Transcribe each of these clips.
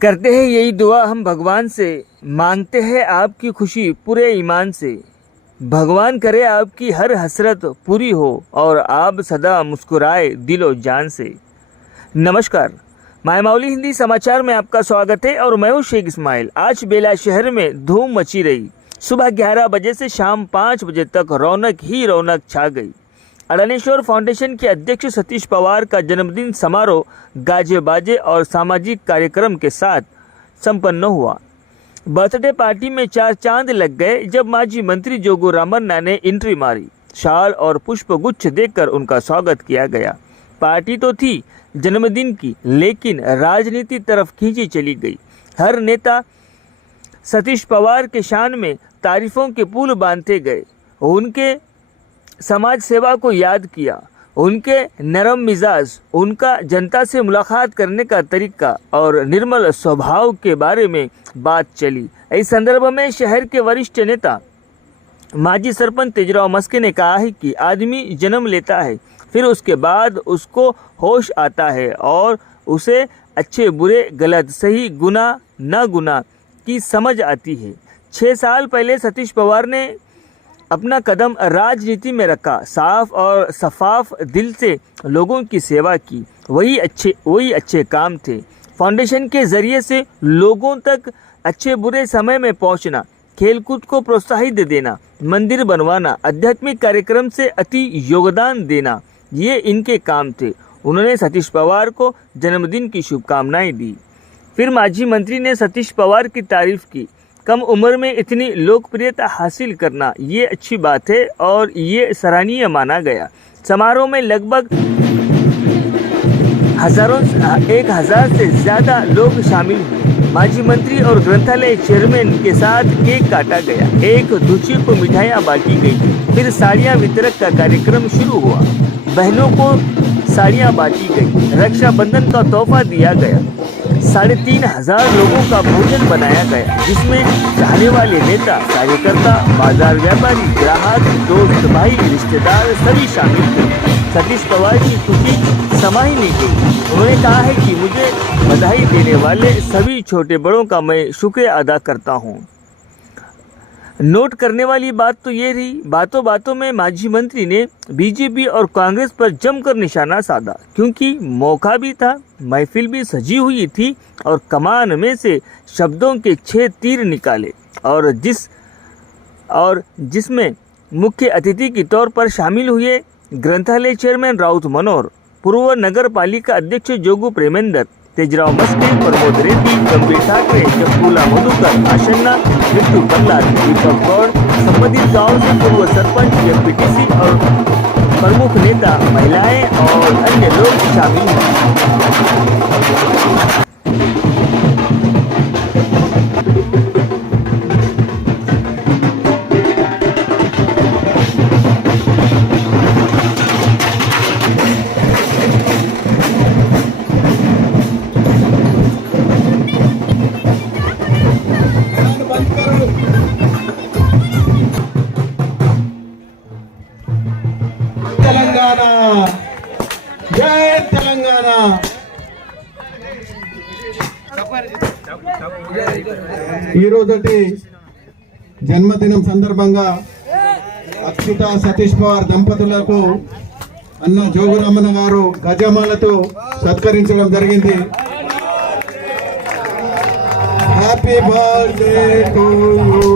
करते हैं यही दुआ हम भगवान से, मांगते हैं आपकी खुशी पूरे ईमान से। भगवान करे आपकी हर हसरत पूरी हो और आप सदा मुस्कुराए दिलो जान से। नमस्कार, मायमावली हिंदी समाचार में आपका स्वागत है और मैं हूं शेख इस्माइल। आज बेला शहर में धूम मची रही। सुबह 11 बजे से शाम 5 बजे तक रौनक ही रौनक छा गई। अडानेश्वर फाउंडेशन के अध्यक्ष सतीश पवार का जन्मदिन समारोह गाजे बाजे और सामाजिक कार्यक्रम के साथ संपन्न हुआ। बर्थडे पार्टी में 4 चांद लग गए जब माजी मंत्री जोगू रामन्ना ने एंट्री मारी। शाल और पुष्प गुच्छ देकर उनका स्वागत किया गया। पार्टी तो थी जन्मदिन की, लेकिन राजनीति तरफ खींची चली गई। हर नेता सतीश पवार के शान में तारीफों के पुल बांधते गए। उनके समाज सेवा को याद किया, उनके नरम मिजाज, उनका जनता से मुलाकात करने का तरीका और निर्मल स्वभाव के बारे में बात चली। इस संदर्भ में शहर के वरिष्ठ नेता माजी सरपंच तेजराव मस्के ने कहा है कि आदमी जन्म लेता है, फिर उसके बाद उसको होश आता है और उसे अच्छे बुरे गलत सही गुना न गुना की समझ आती है। 6 साल पहले सतीश पवार ने अपना कदम राजनीति में रखा, साफ और शफाफ दिल से लोगों की सेवा की। वही अच्छे काम थे। फाउंडेशन के जरिए से लोगों तक अच्छे बुरे समय में पहुंचना, खेलकूद को प्रोत्साहित देना, मंदिर बनवाना, आध्यात्मिक कार्यक्रम से अति योगदान देना, ये इनके काम थे। उन्होंने सतीश पवार को जन्मदिन की शुभकामनाएं दी। फिर माजी मंत्री ने सतीश पवार की तारीफ की। कम उम्र में इतनी लोकप्रियता हासिल करना ये अच्छी बात है और ये सराहनीय माना गया। समारोह में लगभग 1000 से ज्यादा लोग शामिल हुए। माजी मंत्री और ग्रंथालय चेयरमैन के साथ केक काटा गया। एक दूसरे को मिठाइयाँ बांटी गई। फिर साड़ियाँ वितरक का कार्यक्रम शुरू हुआ। बहनों को साड़ियाँ बांटी गई। रक्षाबंधन का तोहफा दिया गया। 3500 लोगों का भोजन बनाया गया, जिसमें चाहने वाले नेता, कार्यकर्ता, बाजार व्यापारी, ग्राहक, दोस्त, भाई, रिश्तेदार सभी शामिल थे। सतीश पवार की खुशी समा ही नहीं गई। उन्होंने कहा है कि मुझे बधाई देने वाले सभी छोटे बड़ों का मैं शुक्रिया अदा करता हूँ। नोट करने वाली बात तो ये रही, बातों बातों में माजी मंत्री ने बीजेपी और कांग्रेस पर जमकर निशाना साधा, क्योंकि मौका भी था, महफिल भी सजी हुई थी और कमान में से शब्दों के 6 तीर निकाले और जिसमें मुख्य अतिथि के तौर पर शामिल हुए ग्रंथालय चेयरमैन राउत मनोहर, पूर्व नगर पालिका अध्यक्ष जोगू प्रेमेंद्र, तेजराव मस्के, प्रमोद रेड्डी, गंभीर ठाकरे, जप्पूला मधुकर, आशन्ना, मृत्यु प्रहलाद, दीपक गौड़, संबंधित गांव से पूर्व सरपंच, एमपीटीसी और प्रमुख नेता, महिलाएं और अन्य लोग शामिल हैं। जय तेलंगाना। ఈ రోజుటి జన్మదినం సందర్భంగా అక్షిత సతీష్ పవార్ దంపతులకు అన్న జోగురామన్న గారు గజమాలతో సత్కరించడం జరిగింది. Happy birthday to you.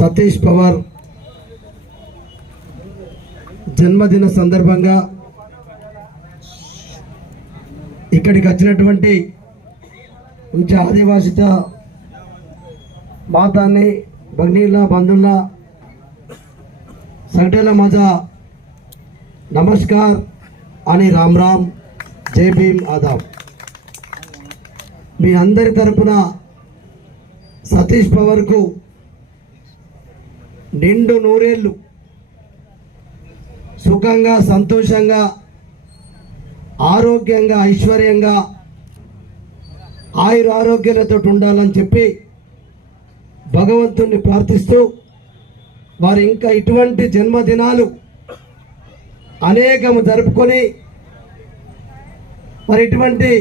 Satish Pawar జన్మదిన సందర్భంగా ఇక్కడికి వచ్చినటువంటి ఉంచ ఆదివాసిత మాతాన్ని भगनीला बंधुला सगळ्याला माझा नमस्कार आणि राम राम जय भीम आदाब మీ అందరి తరపున సతీష్ పవార్ కు నిండు నూరేళ్ళు సుఖంగా సంతోషంగా ఆరోగ్యంగా ఐశ్వర్యంగా ఆయుర ఆరోగ్యాలతో ఉండాలని చెప్పి భగవంతుని ప్రార్థిస్తూ వారు ఇంకా ఇటువంటి జన్మదినాలు అనేకము జరుపుకొని మరి ఇటువంటి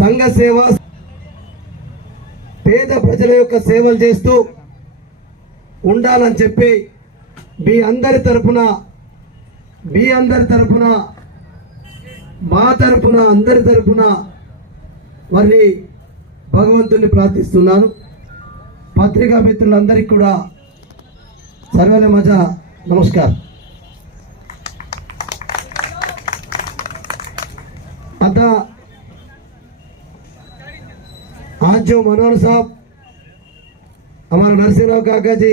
సంఘ సేవ పేద ప్రజల యొక్క సేవలు చేస్తూ ఉండాలని చెప్పి మీ అందరి తరపున మా తరపున అందరి తరపున మరి భగవంతుని ప్రార్థిస్తున్నాను। पत्रिका मित्रुలందరికీ కూడా सर्वेले माझा नमस्कार। आता आज जो मनोहर साहब हमारे नरसिंहराव काका जी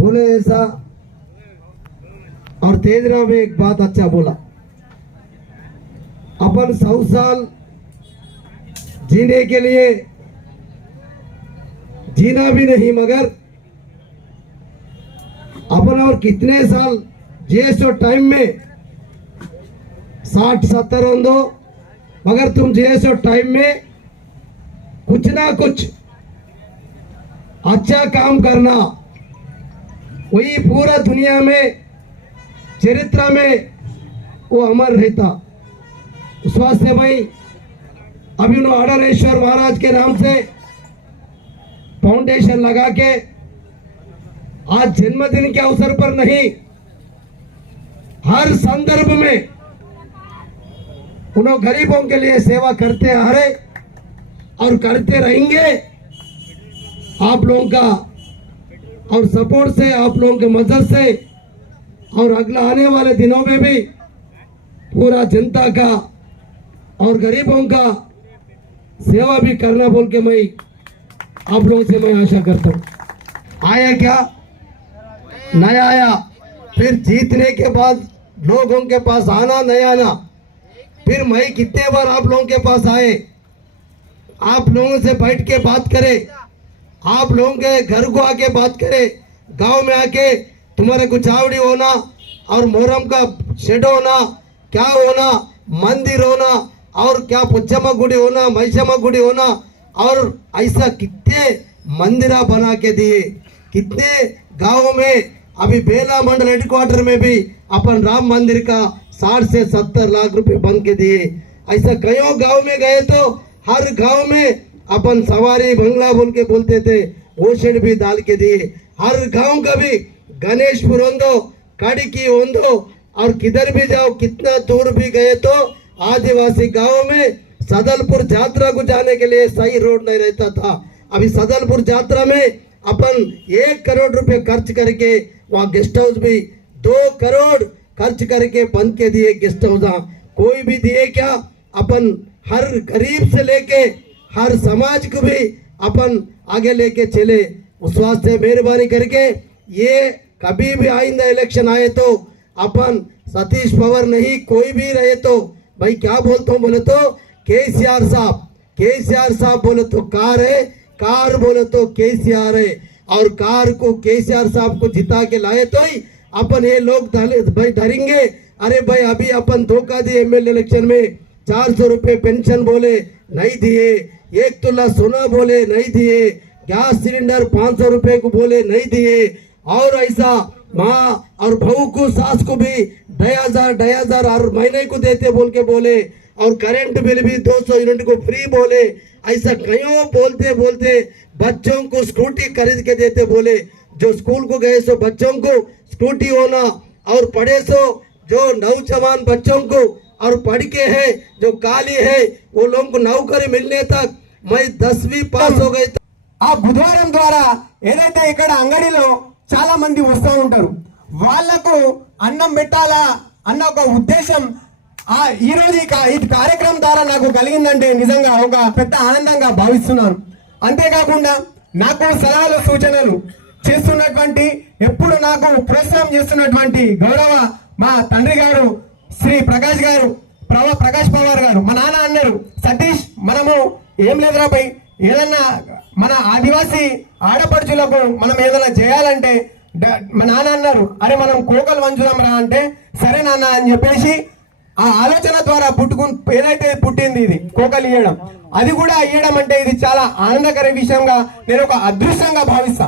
बोले ऐसा और तेजराव में एक बात अच्छा बोला, अपन 100 साल जीने के लिए जीना भी नहीं मगर अपन और कितने साल जिए सो टाइम में 60-70 हों दो मगर तुम जिए सो टाइम में कुछ ना कुछ अच्छा काम करना, वही पूरा दुनिया में चरित्र में वो अमर रहता। उस वास्ते भाई अभी उन्होंने अडालेश्वर महाराज के नाम से फाउंडेशन लगा के आज जन्मदिन के अवसर पर नहीं हर संदर्भ में उन्होंने गरीबों के लिए सेवा करते आ रहे और करते रहेंगे। आप लोगों का और सपोर्ट से, आप लोगों के मदद से और अगला आने वाले दिनों में भी पूरा जनता का और गरीबों का सेवा भी करना बोल के मैं आप लोगों से मैं आशा करता हूँ। आया क्या नहीं आया, फिर जीतने के बाद लोगों के पास आना नहीं आना, फिर मैं कितने बार आप लोगों के पास आए, आप लोगों से बैठ के बात करे, आप लोगों के घर को आके बात करे, गांव में आके तुम्हारे कुछ आवड़ी होना और मोहरम का शेड होना, क्या होना, मंदिर होना और क्या पुच्छम्मा गुड़ी होना, मैसम्मा गुड़ी होना और ऐसा कितने मंदिरा बना के दिए। कितने गांव में अभी बेला मंडल हेडक्वार्टर में भी अपन राम मंदिर का 60 से 70 लाख रुपए बन के दिए। ऐसा कईयों गांव में गए तो हर गांव में अपन सवारी बंगला बोल के बोलते थे, वो शेड भी डाल के दिए। हर गांव का भी गणेशपुर होंदो, काड़की होंदो और किधर भी जाओ, कितना दूर भी गए तो आदिवासी गांव में सदलपुर यात्रा को जाने के लिए सही रोड नहीं रहता था। अभी सदलपुर यात्रा में अपन 1 करोड़ रुपए खर्च करके वहाँ गेस्ट हाउस भी 2 करोड़ खर्च करके बन के दिए गेस्ट हाउस। कोई भी दिए क्या, अपन हर गरीब से लेके हर समाज को भी अपन आगे लेके चले। उस वास्ते मेहरबानी करके ये कभी भी आइंदा इलेक्शन आए तो अपन सतीश पवार नहीं कोई भी रहे तो भाई क्या बोलता हूँ बोले तो केसीआर साहब बोले तो कार है, कार बोले तो केसीआर है और कार को केसीआर साहब को जिता के लाए तो ही अपन ये लोग भाई धरेंगे। अरे भाई अभी अपन धोखा दिए एमएलए इलेक्शन में, 400 रुपए पेंशन बोले नहीं दिए, 1 तोला सोना बोले नहीं दिए, गैस सिलेंडर 500 रुपए को बोले नहीं दिए और ऐसा माँ और बहू को सास को भी 2,000 हर महीने को देते बोल के बोले और करंट बिल भी 200 यूनिट को फ्री बोले। ऐसा कईयों बोलते बोलते बच्चों को स्कूटी खरीद के देते बोले। जो स्कूल को गए सो बच्चों को स्कूटी होना और पढ़े सो जो नौजवान बच्चों को और पढ़ के है जो काली है वो लोगों को नौकरी मिलने तक मैं 10वीं पास हो गई ఆ బుధవారం ద్వారా ఏదైతే ఇక్కడ అంగడిలో చాలా మంది వస్తూ ఉంటారు, వాళ్లకు అన్నం పెట్టాలా అన్న ఒక ఉద్దేశం ఈ రోజు ఈ కార్యక్రమం ద్వారా నాకు కలిగిందంటే నిజంగా ఒక పెద్ద ఆనందంగా భావిస్తున్నాను. అంతేకాకుండా నాకు సలహాలు సూచనలు చేస్తున్నటువంటి, ఎప్పుడు నాకు ప్రోత్సాహం చేస్తున్నటువంటి గౌరవ మా తండ్రి గారు శ్రీ ప్రకాష్ గారు, ప్రకాష్ పవార్ గారు. మా నాన్న అన్నారు, సతీష్ మనము ఏం లేదురా పై ఏదన్నా మన ఆదివాసీ ఆడపడుచులకు మనం ఏదైనా చేయాలంటే మా నాన్న అన్నారు, అరే మనం కోకలు వంచుదాం రా అంటే, సరే నాన్న అని చెప్పేసి ఆ ఆలోచన ద్వారా ఏదైతే పుట్టింది ఇది కోకలు ఇయ్యడం, అది కూడా ఇయ్యడం అంటే ఇది చాలా ఆనందకర విషయంగా నేను ఒక అదృష్టంగా భావిస్తా.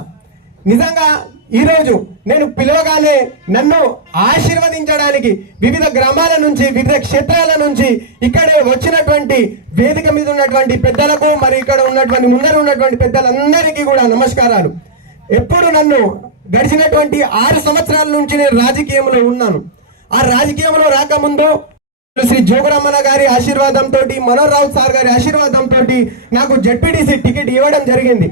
నిజంగా ఈ రోజు నేను పిలవగానే నన్ను ఆశీర్వదించడానికి వివిధ గ్రామాల నుంచి, వివిధ క్షేత్రాల నుంచి ఇక్కడే వచ్చినటువంటి వేదిక మీద ఉన్నటువంటి పెద్దలకు, మరి ఇక్కడ ఉన్నటువంటి ముందర ఉన్నటువంటి పెద్దలందరికీ కూడా నమస్కారాలు. ఎప్పుడు నన్ను గడిచినటువంటి 6 సంవత్సరాల నుంచి నేను రాజకీయంలో ఉన్నాను. ఆ రాజకీయంలో రాకముందు శ్రీ జోగురామన్న గారి ఆశీర్వాదంతో, మనోహర్ రావు సార్ గారి ఆశీర్వాదంతో నాకు జెడ్పీటీసీ టికెట్ ఇవ్వడం జరిగింది.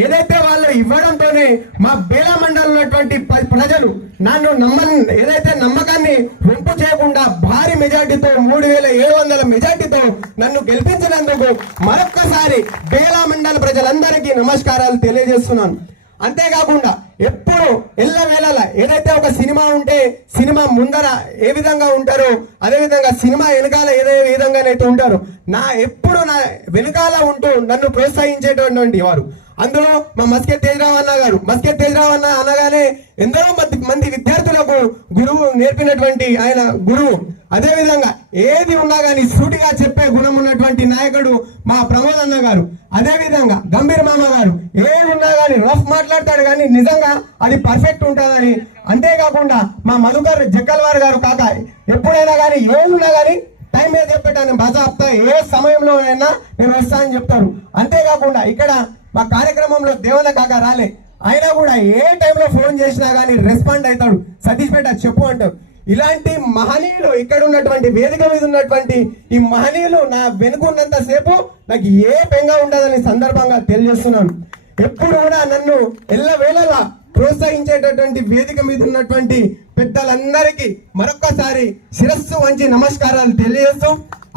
ఏదైతే వాళ్ళు ఇవ్వడంతోనే మా బేలా మండలం ఉన్నటువంటి ప్రజలు నన్ను ఏదైతే నమ్మకాన్ని వంపు చేయకుండా భారీ మెజార్టీతో 3700 మెజార్టీతో నన్ను గెలిపించినందుకు మరొక్కసారి బేలా మండల ప్రజలందరికీ నమస్కారాలు తెలియజేస్తున్నాను. అంతేకాకుండా ఎప్పుడు ఎల్లవేళలా ఏదైతే ఒక సినిమా ఉంటే సినిమా ముందర ఏ విధంగా ఉంటారో అదే విధంగా సినిమా వెనకాల ఏదే విధంగానైతే ఉంటారో ఎప్పుడు నా వెనకాల ఉంటూ నన్ను ప్రోత్సహించేటటువంటి వారు. అందులో మా మస్కెట్ తేజరావు అన్న గారు, మస్కెట్ తేజరావు అన్న అనగానే ఎందరో మంది విద్యార్థులకు గురువు నేర్పినటువంటి ఆయన గురువు. అదే విధంగా ఏది ఉన్నా గానీ సూటిగా చెప్పే గుణం ఉన్నటువంటి నాయకుడు మా ప్రమోద్ అన్న గారు. అదే విధంగా గంభీర్ మామ గారు ఏది ఉన్నా గానీ రఫ్ మాట్లాడతాడు కానీ నిజంగా అది పర్ఫెక్ట్ ఉంటుందని. అంతేకాకుండా మా మధుకర్ జక్కల్వార్ గారు కాక ఎప్పుడైనా కానీ ఏమున్నా కానీ టైం మీద చెప్పేటాను బాజాప్తా ఏ సమయంలో అయినా నేను వస్తా అని చెప్తారు. అంతేకాకుండా ఇక్కడ మా కార్యక్రమంలో దేవన కాక రాలే, అయినా కూడా ఏ టైంలో ఫోన్ చేసినా కానీ రెస్పాండ్ అవుతాడు, సతీష్ పేట చెప్పు అంటాడు. ఇలాంటి మహనీయులు ఇక్కడ ఉన్నటువంటి వేదిక మీద ఉన్నటువంటి ఈ మహనీయులు నా వెనుకున్నంత సేపు నాకు ఏ బెంగ ఉండదని సందర్భంగా తెలియజేస్తున్నాను. ఎప్పుడు కూడా నన్ను ఎల్లవేళలా ప్రోత్సహించేటటువంటి వేదిక మీద ఉన్నటువంటి పెద్దలందరికీ మరొక్కసారి శిరస్సు వంచి నమస్కారాలు తెలియజేస్తూ,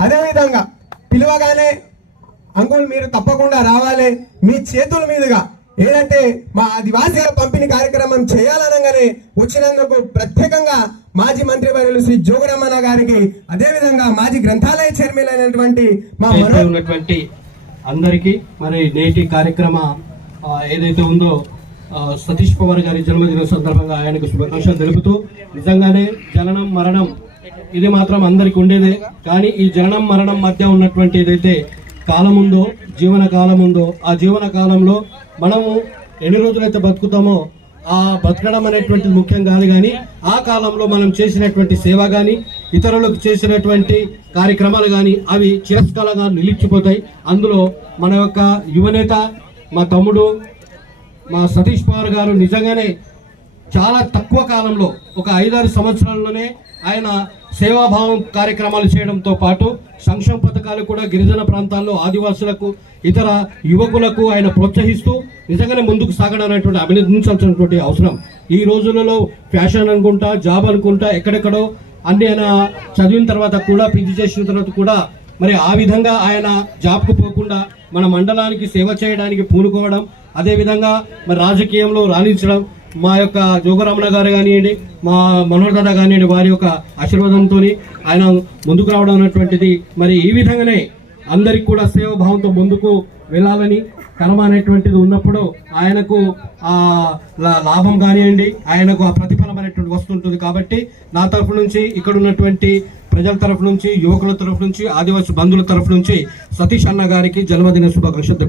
అదేవిధంగా పిలువగానే అంకుల్ మీరు తప్పకుండా రావాలి, మీ చేతుల మీదుగా ఏదంటే మా ఆదివాసీల పంపిణీ కార్యక్రమం చేయాలనగానే వచ్చినందుకు ప్రత్యేకంగా మాజీ మంత్రి వర్యులు శ్రీ జోగురామన్న గారికి, అదేవిధంగా మాజీ గ్రంథాలయ చైర్మన్ అయినటువంటి మా ఉన్నటువంటి అందరికీ మరి నేటి కార్యక్రమ ఏదైతే ఉందో సతీష్ పవార్ గారి జన్మదిన సందర్భంగా ఆయనకు శుభాకాంక్షలు తెలుపుతూ, నిజంగానే జననం మరణం ఇది మాత్రం అందరికి ఉండేదే, కానీ ఈ జననం మరణం మధ్య ఉన్నటువంటి ఏదైతే కాలం ఉందో, జీవన కాలం ఉందో, ఆ జీవన కాలంలో మనము ఎన్ని రోజులైతే బతుకుతామో ఆ బతకడం అనేటువంటిది ముఖ్యం కాదు, కానీ ఆ కాలంలో మనం చేసినటువంటి సేవ కానీ ఇతరులకు చేసినటువంటి కార్యక్రమాలు కానీ అవి చిరస్కాలంగా నిలిచిపోతాయి. అందులో మన యొక్క యువనేత మా తమ్ముడు మా సతీష్ పవార్ గారు నిజంగానే చాలా తక్కువ కాలంలో ఒక 5-6 సంవత్సరాల్లోనే ఆయన సేవాభావం కార్యక్రమాలు చేయడంతో పాటు సంక్షేమ పథకాలు కూడా గిరిజన ప్రాంతాల్లో ఆదివాసులకు ఇతర యువకులకు ఆయన ప్రోత్సహిస్తూ నిజంగానే ముందుకు సాగడం అనేటువంటి అభినందించాల్సినటువంటి అవసరం. ఈ రోజులలో ఫ్యాషన్ అనుకుంటా, జాబ్ అనుకుంటా, ఎక్కడెక్కడో అన్ని ఆయన చదివిన తర్వాత కూడా, పీజీ చేసిన తర్వాత కూడా మరి ఆ విధంగా ఆయన జాబ్కు పోకుండా మన మండలానికి సేవ చేయడానికి పూనుకోవడం, అదేవిధంగా మరి రాజకీయంలో రాణించడం, మా యొక్క జోగురామన్న గారు కానివ్వండి, మా మనోహర్ దాదా కానివ్వండి, వారి యొక్క ఆశీర్వాదంతో ఆయన ముందుకు రావడం అనేటువంటిది మరి ఈ విధంగానే అందరికి కూడా సేవాభావంతో ముందుకు వెళ్ళాలని, కర్మ అనేటువంటిది ఉన్నప్పుడు ఆయనకు ఆ లాభం కానివ్వండి, ఆయనకు ఆ ప్రతిఫలం అనేటువంటి వస్తుంటుంది. కాబట్టి నా తరఫు నుంచి, ఇక్కడ ఉన్నటువంటి ప్రజల తరఫు నుంచి, యువకుల తరఫు నుంచి, ఆదివాసీ బంధువుల తరఫు నుంచి సతీష్ అన్న గారికి జన్మదిన శుభాకాంక్షలు.